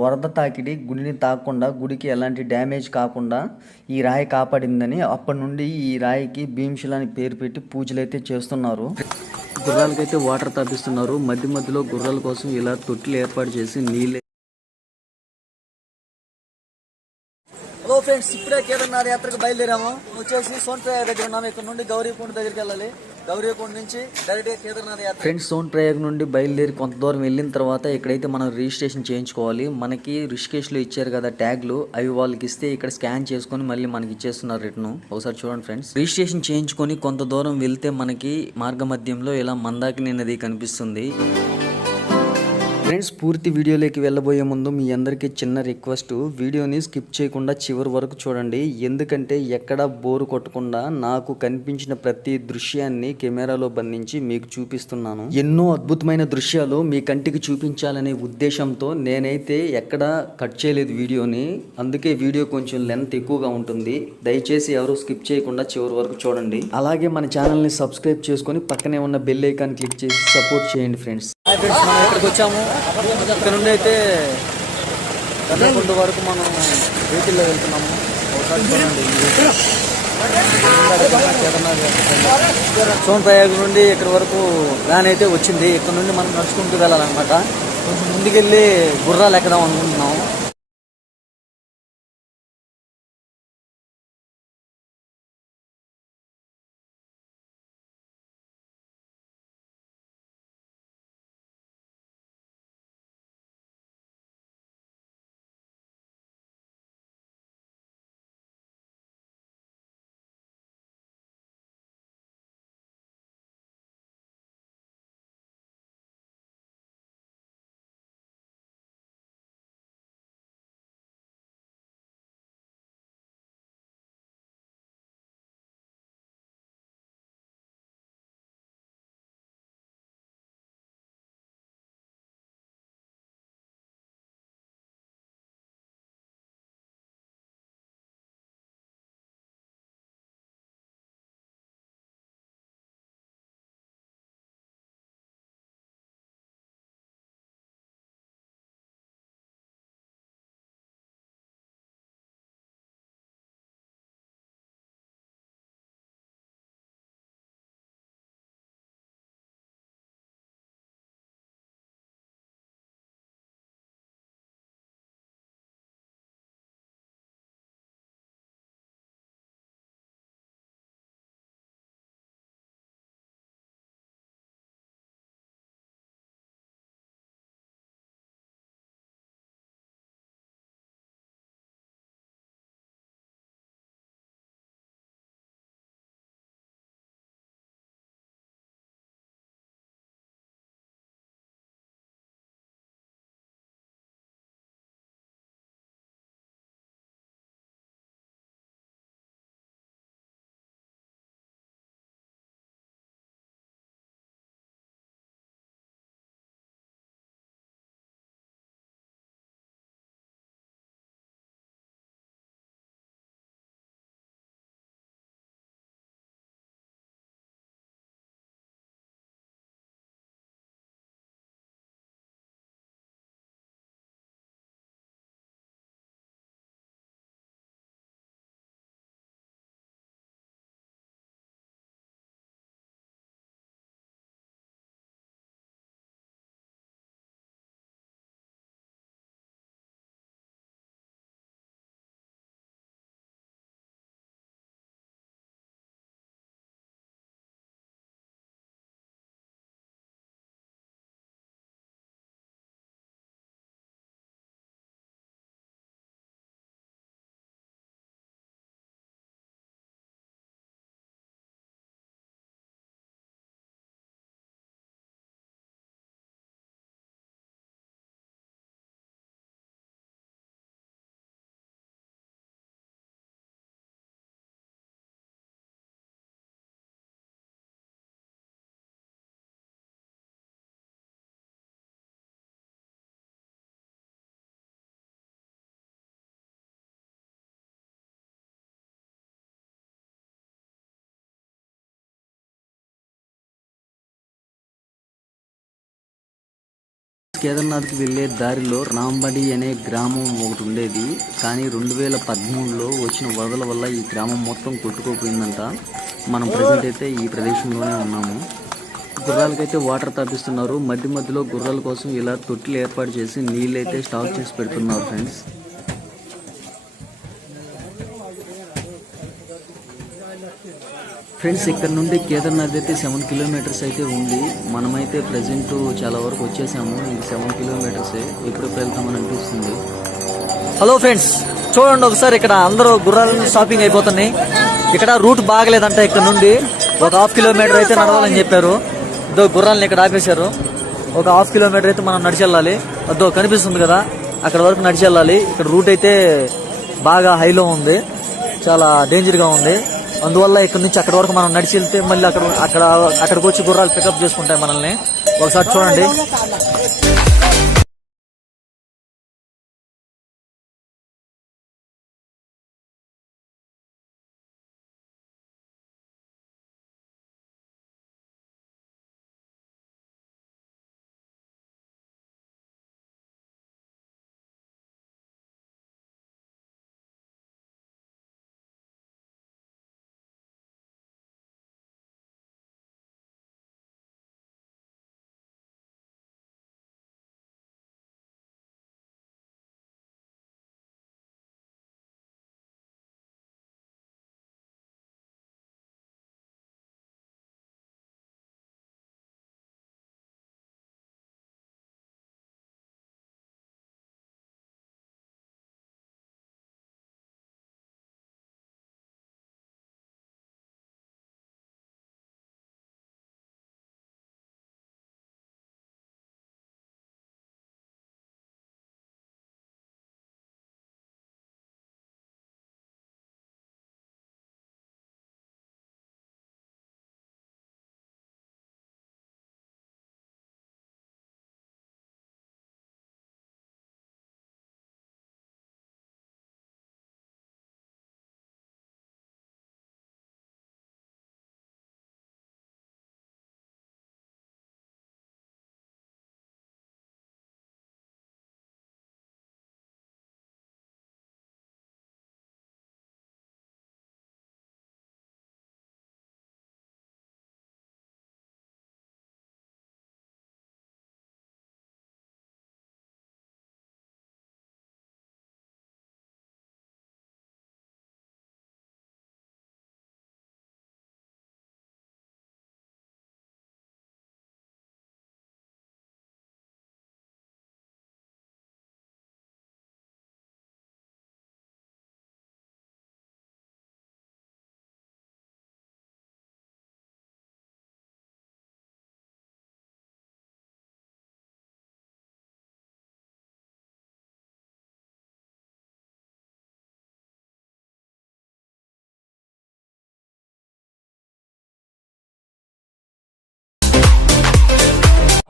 వరద తాకిడి గుడిని తాకకుండా గుడికి ఎలాంటి డ్యామేజ్ కాకుండా ఈ రాయి కాపాడిందని అప్పటి నుండి ఈ రాయికి భీమశిల అని పేరు పెట్టి పూజలు అయితే చేస్తున్నారు. గుర్రాలకైతే వాటర్ తాపిస్తున్నారు. మధ్య మధ్యలో గుర్రాల కోసం ఇలా తొట్టిలు ఏర్పాటు చేసి నీళ్ళు. హలో ఫ్రెండ్స్, ఇప్పుడే కేదార్నాథ్ యాత్రకు బయలుదేరాము. వచ్చేసి సోన్ప్రయాగ్ దగ్గర ఉన్నాము. ఇక్కడ నుండి గౌరీకుండ దగ్గరికి వెళ్ళాలి. గౌరీకుండ నుంచి డైరెక్ట్ కేదార్నాథ్ యాత్ర. ఫ్రెండ్స్, సోన్ప్రయాగ్ నుండి బయలుదేరి కొంత దూరం వెళ్ళిన తర్వాత ఇక్కడైతే మనం రిజిస్ట్రేషన్ చేయించుకోవాలి. మనకి రిషికేష్లో ఇచ్చారు కదా ట్యాగ్లు, అవి వాళ్ళకి ఇస్తే ఇక్కడ స్కాన్ చేసుకుని మళ్ళీ మనకి ఇచ్చేస్తున్నారు రిటర్న్. ఒకసారి చూడండి ఫ్రెండ్స్. రిజిస్ట్రేషన్ చేయించుకొని కొంత దూరం వెళ్తే మనకి మార్గ మధ్యంలో ఇలా మందాకిని నది కనిపిస్తుంది. ఫ్రెండ్స్, పూర్తి వీడియోలోకి వెళ్ళబోయే ముందు మీ అందరికీ చిన్న రిక్వెస్ట్, వీడియోని స్కిప్ చేయకుండా చివరి వరకు చూడండి. ఎందుకంటే ఎక్కడ బోరు కొట్టకుండా నాకు కనిపించిన ప్రతి దృశ్యాన్ని కెమెరాలో బంధించి మీకు చూపిస్తున్నాను. ఎన్నో అద్భుతమైన దృశ్యాలు మీ కంటికి చూపించాలనే ఉద్దేశంతో నేనైతే ఎక్కడ కట్ చేయలేదు వీడియోని. అందుకే వీడియో కొంచెం లెంత్ ఎక్కువగా ఉంటుంది. దయచేసి ఎవరు స్కిప్ చేయకుండా చివరి వరకు చూడండి. అలాగే మన ఛానల్ని సబ్స్క్రైబ్ చేసుకొని పక్కనే ఉన్న బెల్ ఐకాన్ క్లిక్ చేసి సపోర్ట్ చేయండి ఫ్రెండ్స్. మనం ఇక్కడికి వచ్చాము. ఇక్కడ నుండి అయితే కన్నకొండ వరకు మనం వెహికల్లో వెళ్తున్నాము. ఒకసారి చూడండి. సోన్ప్రయాగ్ నుండి ఇక్కడ వరకు వ్యాన్ అయితే వచ్చింది. ఇక్కడ నుండి మనం నడుచుకుంటూ వెళ్ళాలన్నమాట. కొంచెం ముందుకెళ్ళి గుర్రాలు ఎక్కదాం అనుకుంటున్నాం. కేదార్నాథ్కి వెళ్ళే దారిలో రాంబడి అనే గ్రామం ఒకటి ఉండేది. కానీ 2013లో వచ్చిన వరదల వల్ల ఈ గ్రామం మొత్తం కొట్టుకోపోయిందంట. మనం ప్రజెంట్ అయితే ఈ ప్రదేశంలోనే ఉన్నాము. గుర్రాలకైతే వాటర్ తాపిస్తున్నారు. మధ్య మధ్యలో గుర్రాల కోసం ఇలా తొట్టిలు ఏర్పాటు చేసి నీళ్ళైతే స్టాక్ చేసి పెడుతున్నారు ఫ్రెండ్స్. ఇక్కడ నుండి కేదార్నాథ్ అయితే 7 కిలోమీటర్స్ అయితే ఉంది. మనమైతే ప్రజెంట్ చాలా వరకు వచ్చేసాము. ఇంక 7 కిలోమీటర్సే. ఎప్పుడు వెళ్తామని అనిపిస్తుంది. హలో ఫ్రెండ్స్, చూడండి ఒకసారి ఇక్కడ అందరూ గుర్రాలను షాపింగ్ అయిపోతున్నాయి. ఇక్కడ రూట్ బాగలేదంట. ఇక్కడ నుండి ఒక 1/2 కిలోమీటర్ అయితే నడవాలని చెప్పారు. ఇదో గుర్రాలను ఇక్కడ ఆపేశారు. ఒక 1/2 కిలోమీటర్ అయితే మనం నడిచి వెళ్ళాలి. అదో కనిపిస్తుంది కదా, అక్కడ వరకు నడిచి వెళ్ళాలి. ఇక్కడ రూట్ అయితే బాగా హైలో ఉంది, చాలా డేంజర్గా ఉంది. అందువల్ల ఇక్కడ నుంచి అక్కడ వరకు మనం నడిచి వెళ్తే మళ్ళీ అక్కడికి వచ్చి గుర్రాలు పికప్ చేసుకుంటాయి మనల్ని. ఒకసారి చూడండి.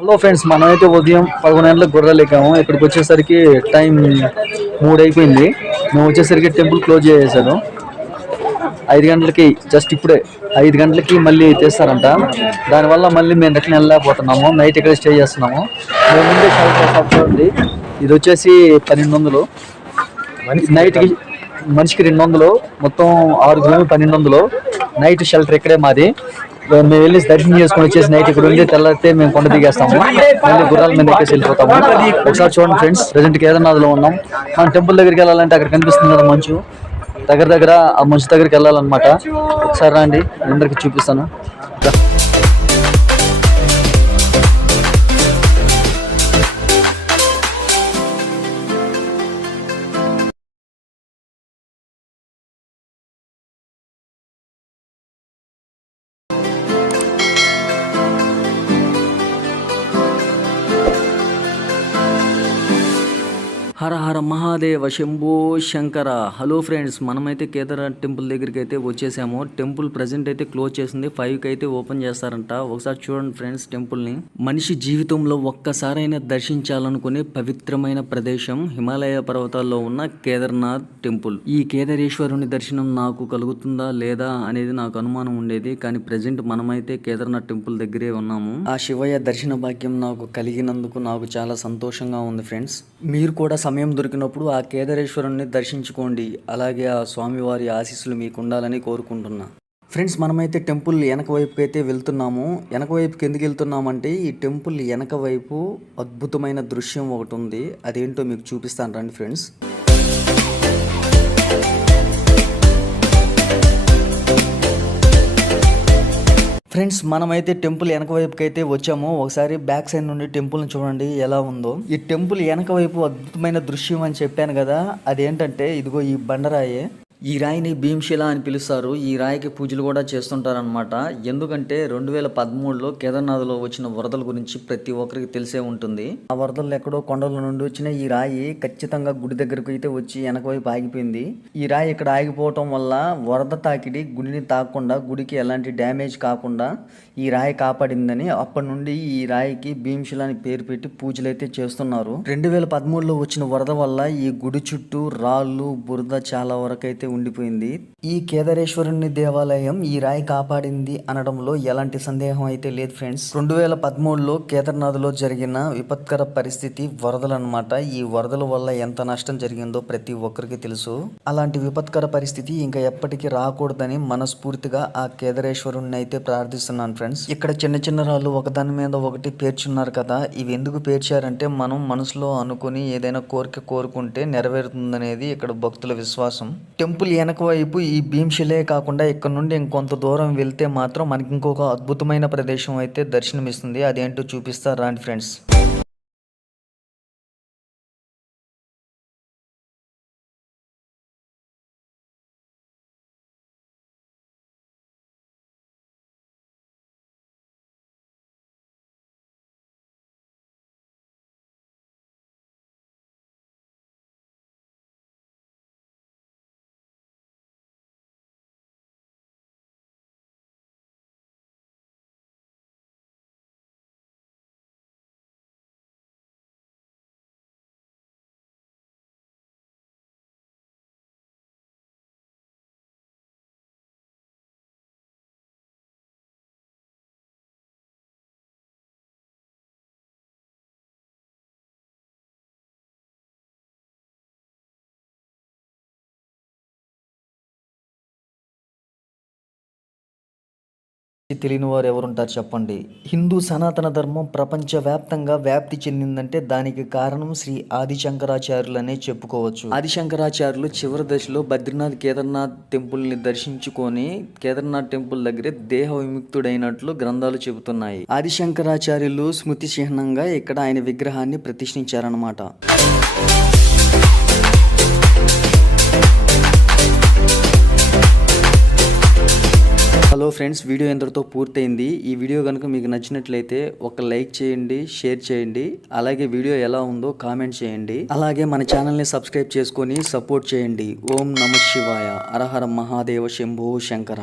హలో ఫ్రెండ్స్, మనమైతే ఉదయం 11 గంటలకు గుర్రాలు ఎక్కాము. ఇక్కడికి వచ్చేసరికి టైం 3 అయిపోయింది. మేము వచ్చేసరికి టెంపుల్ క్లోజ్ చేసేసారు. 5 గంటలకి, జస్ట్ ఇప్పుడే 5 గంటలకి మళ్ళీ తీస్తారంట. దానివల్ల మళ్ళీ మేము రిటర్న్ వెళ్ళలేకపోతున్నాము. నైట్ ఇక్కడ స్టే చేస్తున్నాము. మేము ముందే షాప్ చూడండి, ఇది వచ్చేసి 1200 నైట్కి. మనిషికి 200, మొత్తం 6 1200. నైట్ షెల్టర్ ఇక్కడే మాది. మేము వెళ్ళి దర్శనం చేసుకుని వచ్చేసి నైట్ ఇక్కడ ఉండి తెల్లారితే మేము కొండ దిగేస్తాము. మళ్ళీ గుర్రాల మీద ఎక్కేసి వెళ్ళిపోతాము. ఒకసారి చూడండి ఫ్రెండ్స్, ప్రజెంట్ కేదార్నాథ్లో ఉన్నాం. మనం టెంపుల్ దగ్గరికి వెళ్ళాలంటే అక్కడ కనిపిస్తుంది కదా మంచు, దగ్గర ఆ మంచు దగ్గరికి వెళ్ళాలన్నమాట. ఒకసారి రండి, అందరికి చూపిస్తాను. హర హర మహాదేవ శంభో శంకర. హలో ఫ్రెండ్స్, మనమైతే కేదార్నాథ్ టెంపుల్ దగ్గరికి అయితే వచ్చేసాము. టెంపుల్ ప్రెసెంట్ అయితే క్లోజ్ చేసింది, 5కి అయితే ఓపెన్ చేస్తారంట. ఒకసారి చూడండి ఫ్రెండ్స్, టెంపుల్ ని మనిషి జీవితంలో ఒక్కసారైనా దర్శించాలనుకునే పవిత్రమైన ప్రదేశం హిమాలయ పర్వతాల్లో ఉన్న కేదార్నాథ్ టెంపుల్. ఈ కేదారేశ్వరుని దర్శనం నాకు కలుగుతుందా లేదా అనేది నాకు అనుమానం ఉండేది, కానీ ప్రెసెంట్ మనమైతే కేదార్నాథ్ టెంపుల్ దగ్గరే ఉన్నాము. ఆ శివయ్య దర్శన భాగ్యం నాకు కలిగినందుకు నాకు చాలా సంతోషంగా ఉంది ఫ్రెండ్స్. మీరు కూడా సమయం దొరికినప్పుడు ఆ కేదారేశ్వరుని దర్శించుకోండి. అలాగే ఆ స్వామివారి ఆశీస్సులు మీకు ఉండాలని కోరుకుంటున్నా. ఫ్రెండ్స్, మనమైతే టెంపుల్ వెనక వైపుకి అయితే వెళ్తున్నాము. వెనక వైపుకి ఎందుకు వెళ్తున్నామంటే ఈ టెంపుల్ వెనక వైపు అద్భుతమైన దృశ్యం ఒకటి ఉంది. అదేంటో మీకు చూపిస్తాను రండి ఫ్రెండ్స్. ఫ్రెండ్స్, మనమైతే టెంపుల్ వెనక వైపుకి అయితే వచ్చాము. ఒకసారి బ్యాక్ సైడ్ నుండి టెంపుల్ని చూడండి ఎలా ఉందో. ఈ టెంపుల్ వెనక వైపు అద్భుతమైన దృశ్యం అని చెప్పాను కదా, అదేంటంటే ఇదిగో ఈ బండరాయే. ఈ రాయిని భీమశిల అని పిలుస్తారు. ఈ రాయికి పూజలు కూడా చేస్తుంటారనమాట. ఎందుకంటే 2013లో కేదార్నాథ్లో వచ్చిన వరదల గురించి ప్రతి ఒక్కరికి తెలిసే ఉంటుంది. ఆ వరదలు ఎక్కడో కొండల నుండి వచ్చిన ఈ రాయి ఖచ్చితంగా గుడి దగ్గరకు అయితే వచ్చి వెనక వైపు ఆగిపోయింది. ఈ రాయి ఇక్కడ ఆగిపోవటం వల్ల వరద తాకిడి గుడిని తాకకుండా, గుడికి ఎలాంటి డ్యామేజ్ కాకుండా ఈ రాయి కాపాడిందని అప్పటి నుండి ఈ రాయికి భీమశిల అని పేరు పెట్టి పూజలు అయితే చేస్తున్నారు. 2013లో వచ్చిన వరద వల్ల ఈ గుడి చుట్టూ రాళ్ళు, బురద చాలా వరకు అయితే ఉండిపోయింది. ఈ కేదారేశ్వరుని దేవాలయం ఈ రాయి కాపాడింది అనడంలో ఎలాంటి సందేహం అయితే లేదు ఫ్రెండ్స్. 2013లో కేదార్నాథ్లో జరిగిన విపత్కర పరిస్థితి వరదలు అనమాట. ఈ వరదల వల్ల ఎంత నష్టం జరిగిందో ప్రతి ఒక్కరికి తెలుసు. అలాంటి విపత్కర పరిస్థితి ఇంకా ఎప్పటికీ రాకూడదని మనస్ఫూర్తిగా ఆ కేదారేశ్వరుని అయితే ప్రార్థిస్తున్నాను ఫ్రెండ్స్. ఇక్కడ చిన్న చిన్న రాళ్ళు ఒకదాని మీద ఒకటి పేర్చున్నారు కదా, ఇవి ఎందుకు పేర్చారంటే మనం మనసులో అనుకుని ఏదైనా కోరిక కోరుకుంటే నెరవేరుతుందనేది ఇక్కడ భక్తుల విశ్వాసం. టెంపుల్ వెనక వైపు ఈ భీమశిలే కాకుండా ఇక్కడ నుండి ఇంకొంత దూరం వెళ్తే మాత్రం మనకి ఇంకొక అద్భుతమైన ప్రదేశం అయితే దర్శనమిస్తుంది. అదేంటో చూపిస్తా రాండి ఫ్రెండ్స్. తెలియని వారు ఎవరుంటారు చెప్పండి. హిందూ సనాతన ధర్మం ప్రపంచవ్యాప్తంగా వ్యాప్తి చెందిందంటే దానికి కారణం శ్రీ ఆదిశంకరాచార్యులనే చెప్పుకోవచ్చు. ఆదిశంకరాచార్యులు చివరి దశలో బద్రీనాథ్ కేదార్నాథ్ టెంపుల్ని దర్శించుకొని కేదార్నాథ్ టెంపుల్ దగ్గరే దేహ విముక్తుడైనట్లు గ్రంథాలు చెబుతున్నాయి. ఆదిశంకరాచార్యులు స్మృతి చిహ్నంగా ఇక్కడ ఆయన విగ్రహాన్ని ప్రతిష్ఠించారన్నమాట. హలో ఫ్రెండ్స్, వీడియో ఎంతటితో పూర్తయింది. ఈ వీడియో కనుక మీకు నచ్చినట్లయితే ఒక లైక్ చేయండి, షేర్ చేయండి. అలాగే వీడియో ఎలా ఉందో కామెంట్ చేయండి. అలాగే మన ఛానల్ని సబ్స్క్రైబ్ చేసుకొని సపోర్ట్ చేయండి. ఓం నమః శివాయ. హర హర మహాదేవ శంభో శంకర.